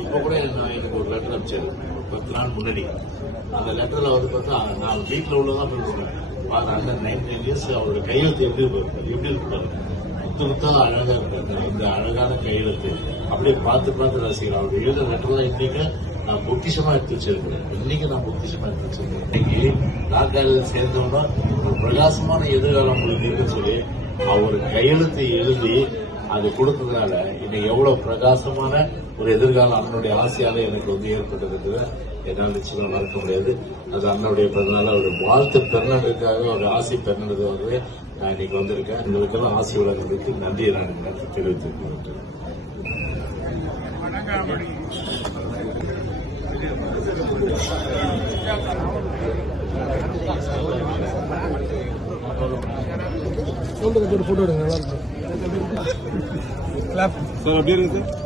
இப்ப கூட எனக்கு ஒரு லெட்டர் அனுப்பிச்சாரு 10 நாள் முன்னாடி. அந்த லெட்டர்ல வந்து பார்த்தா நான் வீட்டில் உள்ளதான் பேசுறேன். பாரு அண்ணன் 99 இயர்ஸ் அவரோட கையெழுத்து எப்படி இருப்பாரு, முத்தா அழகா இருக்காரு. இந்த அழகான கையெழுத்து அப்படியே பார்த்து ரசிக்கிறேன். அவர் எழுத லெட்டர்லாம் இன்னைக்கு நான் பொக்கிஷமா எடுத்து வச்சிருக்கிறேன். இன்னைக்கு நான் பொக்கிஷமா எடுத்து வச்சிருக்கேன். இன்னைக்கு நாற்காலியில் சேர்ந்தோம்னா ஒரு பிரகாசமான எதிர்காலம் உங்களுக்கு இருக்குன்னு சொல்லி அவர் கையெழுத்து எழுதி அது கொடுத்ததுனால இன்னைக்கு எவ்வளவு பிரகாசமான ஒரு எதிர்காலம் அண்ணனுடைய ஆசையால எனக்கு வந்து ஏற்பட்டிருக்குது. என்னால் நிச்சயமா மறக்க முடியாது. அது அண்ணனுடைய பிறந்தநாள் அவருடைய வாழ்த்து பெருநாளுக்காக ஒரு ஆசை பெருநாளுக்காகவே நான் இன்னைக்கு வந்திருக்கேன். உங்களுக்கெல்லாம் ஆசை வழங்குறதுக்கு நன்றியை நான் தெரிவித்திருக்கிறேன். போட்டோ எடுங்க, நல்லா இருக்கும். சார் அப்படியே இருக்கு சார்.